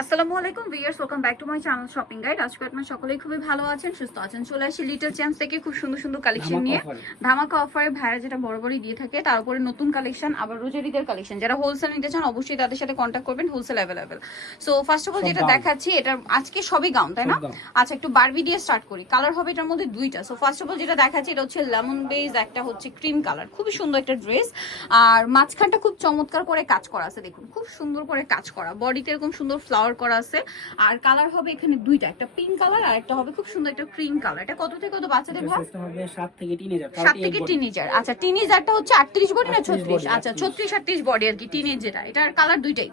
আসসালামু আলাইকুম viewers welcome back to my channel shopping guide আজকে আপনারা সকলেই খুবই ভালো আছেন সুস্থ আছেন চলে আসি লিটল চ্যাম্পস থেকে খুব সুন্দর সুন্দর কালেকশন নিয়ে। ধামাকা অফারে ভাইরা যেটা বড় বড় দিয়ে থাকে তার উপরে নতুন কালেকশন আবার রোজারিদের কালেকশন যারা হোলসেল নিতে চান অবশ্যই তাদের সাথে কন্ট্যাক্ট করবেন wholesale available so first of all যেটা দেখাচ্ছি এটা আজকে সবই গাউন তাই না? আচ্ছা একটু বারবি দিয়ে স্টার্ট করি। কালার হবে এটার মধ্যে দুইটা। সো ফার্স্ট অফ অল যেটা দেখাচ্ছি এটা হচ্ছে লেমন বেজ একটা হচ্ছে ক্রিম কালার খুবই সুন্দর একটা ড্রেস আর মাঝখানটা খুব চমৎকার করে কাজ করা আছে দেখুন। খুব সুন্দর করে কাজ করা। বডিতে এরকম সুন্দর ফ্লাওয়ার করা আছে। আর কালার হবে এখানে দুইটা একটা পিঙ্ক কালার আর একটা হবে খুব সুন্দর একটা ক্রিম কালার এটা কত থেকে কত বাচ্চাদের ভাই? হবে সাত থেকে টিনেজার সাত থেকে টিনেজার আচ্ছা টিনেজারটা হচ্ছে আটত্রিশ বডি না ছত্রিশ? আচ্ছা ছত্রিশ আটত্রিশ বডি আর কি টিনেজ যেটা এটার কালার দুইটাই।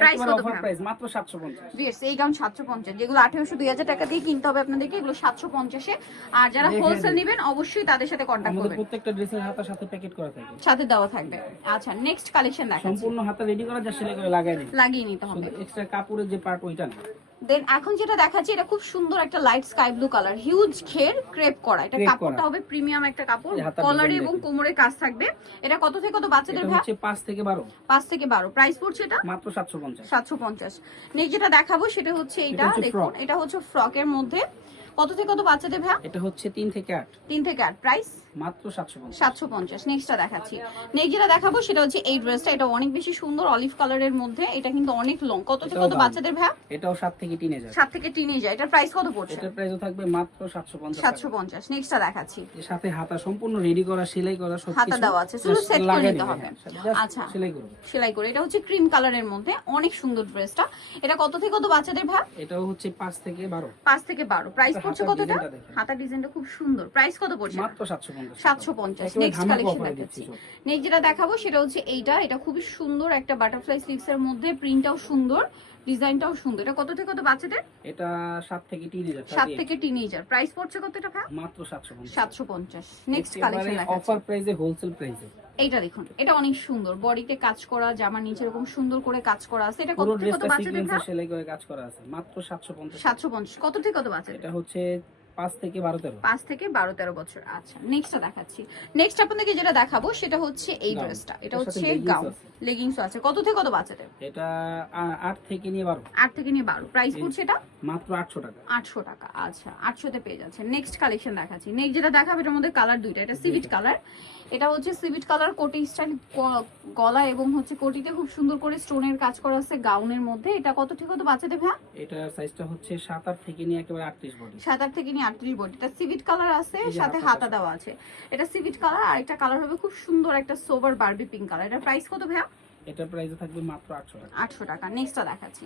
প্রাইস কত ভাই? প্রাইস মাত্র 750 ভিএস এই গাউন সাতশো পঞ্চাশ। যেগুলো আঠেরোশো দুই হাজার টাকা দিয়ে কিনতে হবে আপনাদেরকে এগুলো সাতশো পঞ্চাশে। আর যারা হোলসেল। নেবেন। অবশ্যই তাদের সাথে কন্ট্যাক্ট করবেন। প্রত্যেকটা ড্রেসের হাতার সাথে প্যাকেট করা থাকে। সাথে দেওয়া থাকবে। আচ্ছা নেক্সট কালেকশন দেখাচ্ছি। সম্পূর্ণ হাতা রেডি করা যা সেলাই করে লাগাই দিন। লাগিয়ে নিতে হবে। এক্সট্রা কাপড়ের যে পার্ট ওইটা না। দেন এখন যেটা দেখাচ্ছি এটা খুব সুন্দর একটা light sky blue colour huge ঘের ক্রেপ করা। এটা কাপড়টা হবে প্রিমিয়াম একটা কাপড় কলারে এবং কোমরে কাজ থাকবে। এটা কত থেকে কত বাচ্চাদের ভাই হচ্ছে 5 থেকে 12 পাঁচ থেকে বারো। প্রাইস পড়ছে এটা? মাত্র 750 সাতশো পঞ্চাশ। নেক্সট যেটা দেখাবো সেটা হচ্ছে এটা দেখুন এটা হচ্ছে ফ্রকের মধ্যে। কত থেকে কত বাচ্চাদের ভাই? এটা হচ্ছে 3 থেকে 8 তিন থেকে আট। প্রাইস মাত্র 750 সাতশো পঞ্চাশ। নেক্সটটা দেখাচ্ছি। নেক্সট যেটা দেখাবো সেটা হচ্ছে এই ড্রেসটা এটা অনেক বেশি সুন্দর অলিভ কালারের মধ্যে। এটা কিন্তু অনেক লং কত থেকে কত বাচ্চাদের ভাই? এটাও 7 থেকে টিনেজার সাত থেকে টিনেজার এটার প্রাইস কত পড়ছে? এটার প্রাইসও থাকবে মাত্র 750 সাতশো টাকা। পঞ্চাশ। নেক্সটটা দেখাচ্ছি। এর সাথে হাতা সম্পূর্ণ রেডি করা সেলাই করা সব হাতা দেওয়া আছে, শুধু set করে নিতে হবে। আচ্ছা। সেলাই করবে। সেলাই করে। এটা হচ্ছে ক্রিম কালারের মধ্যে। অনেক সুন্দর ড্রেসটা এটা কত থেকে কত বাচ্চাদের ভাই? এটাও হচ্ছে 5 থেকে 12 পাঁচ থেকে বারো। প্রাইস এটা পড়ছে কতটা। হাতার ডিজাইনটা খুব সুন্দর। প্রাইস কত পড়ছে? মাত্র 750 সাতশো পঞ্চাশ। একেবারে নেক্সট কালেকশন দেখাচ্ছি। নেক্সট যেটা দেখাবো সেটা হচ্ছে এইটা। এটা খুবই সুন্দর একটা বাটারফ্লাই স্লিভস এর মধ্যে। প্রিন্টটাও সুন্দর ডিজাইনটাও সুন্দর। এটা কত থেকে কত বাচ্চাদের? এটা 7 থেকে টিনেজার সাত থেকে টিনেজার প্রাইস পড়ছে কত এটা ভাই? মাত্র 750 সাতশো পঞ্চাশ। নেক্সট কালেকশন দেখাচ্ছি। অফার প্রাইসে হোলসেল প্রাইসে এইটা দেখুন এটা অনেক সুন্দর। বডিতে কাজ করা জামার নিচে এরকম সুন্দর করে কাজ করা আছে। এটা কত থেকে কত বাজেট সিকোয়েন্সে সেলাই করে কাজ করা আছে মাত্র 750 সাতশো পঞ্চাশ কত থেকে কত বাজেট এটা হচ্ছে 5 থেকে 12 13 পাঁচ থেকে বারো তেরো বছর আচ্ছা নেক্সটটা দেখাচ্ছি। নেক্সট আপনাদেরকে যেটা দেখাবো সেটা হচ্ছে এই ড্রেসটা এটা হচ্ছে গাউন আছে। লেগিংস আছে। কত থেকে কত বাচ্চাদের? এটা 8 থেকে নিয়ে 12 আট থেকে নিয়ে বারো। প্রাইস পড়ছে এটা? মাত্র 800 টাকা। আটশো টাকা আচ্ছা আটশোতে পেয়ে যাচ্ছে। নেক্সট কালেকশন দেখাচ্ছি। নেক্সট যেটা দেখাবো এটার মধ্যে কালার দুইটা। এটা সিভিট কালার এটা হচ্ছে সিভিট কালার কোটি স্টাইল গলা এবং হচ্ছে কোটিতে খুব সুন্দর করে স্টোনের কাজ করা আছে গাউনের মধ্যে। এটা কত ঠিক কত বাচ্চাদের ভাই এটা সাইজটা হচ্ছে 7 8 থেকে নিয়ে একেবারে 38 বডি সাত আট থেকে নিয়ে আটত্রিশ বডি এটা সিভিট কালার আছে সাথে হাতা দেওয়া আছে। এটা সিভিট কালার আর একটা কালার হবে খুব সুন্দর একটা সোবার বারবি পিঙ্ক কালার এটা প্রাইস কত ভাইয়া? এটা প্রাইসে থাকবে মাত্র 800 টাকা। আটশো টাকা। নেক্সটটা দেখাচ্ছি।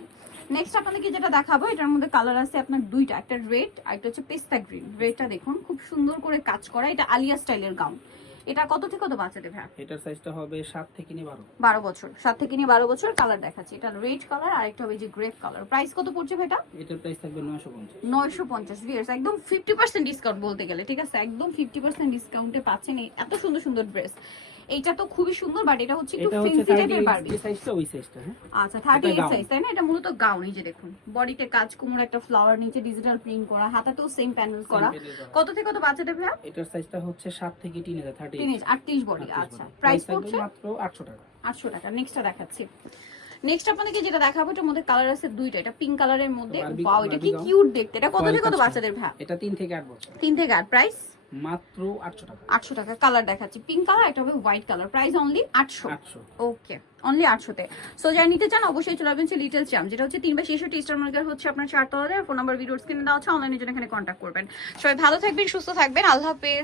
নেক্সট আপনাদেরকে যেটা দেখাবো, এটার মধ্যে কালার আছে আপনার দুইটা, একটা রেড আর একটা হচ্ছে পেস্তা গ্রিন রেডটা দেখুন, খুব সুন্দর করে কাজ করা। এটা আলিয়া স্টাইলের গাউন এটা কত থেকে কত বাচ্চাদের ভাই এটার সাইজটা হবে 7 থেকে নিয়ে 12 বারো বছর। সাত থেকে নিয়ে বারো বছর কালার দেখাচ্ছি। এটা রেড কালার আর একটা হবে যে গ্রেপ কালার প্রাইস কত পড়ছে ভাইটা? এটার প্রাইস থাকবে 950 নয়শো পঞ্চাশ। ভিয়ার্স একদম ফিফটি পার্সেন্ট ডিসকাউন্ট বলতে গেলে ঠিক আছে? একদম ফিফটি পার্সেন্ট ডিসকাউন্টে পাচ্ছেন এই এত সুন্দর সুন্দর ড্রেস এইটা তো খুবই সুন্দর বাট এটা হচ্ছে একটু এটা ফেন্সি টাইপের 30 বারবি সাইজটা ওই সাইজটা হ্যাঁ? আচ্ছা থার্টি এইট gown। সাইজ তাই না? এটা মূলত গাউন এই যে দেখুন। বডিতে কাজ কুমড়ো একটা ফ্লাওয়ার নিচে ডিজিটাল প্রিন্ট করা হাতাতেও সেম প্যানেল করা। করা। কত থেকে কত বাচ্চাদের ভাইয়া? এটার সাইজটা হচ্ছে 7 থেকে 3000 30 বডি আচ্ছা। প্রাইস পড়ছে? মাত্র 800 টাকা। আটশো টাকা নেক্সটটা দেখাচ্ছি। নেক্সট আপনাদেরকে যেটা দেখাবো এটার মধ্যে কালার আছে দুইটা এটা পিঙ্ক কালারের মধ্যে। ওয়াও এটা কি কিউট দেখতে এটা কত থেকে কত বাচ্চাদের ভাইয়া এটা 3 থেকে 8 বছর। তিন থেকে আট প্রাইস মাত্র 800 টাকা। আটশো টাকা কালার দেখাচ্ছি। পিঙ্ক কালার একটা হবে হোয়াইট কালার প্রাইস অনলি আটশো। 800 ওকে অনলি আটশোতে। সো যারা নিতে চান অবশ্যই চলে আসবেন লিটল চ্যাম যেটা হচ্ছে তিন বা ছেষট্টি স্টার মার্কেট হচ্ছে আপনার চারতলাতে আর ফোন নাম্বার ভিডিও স্ক্রিনে দেওয়া হচ্ছে অনলাইনে জন্য এখানে কন্ট্যাক্ট করবেন। সবাই ভালো থাকবেন সুস্থ থাকবেন। আল্লাহ হাফেজ।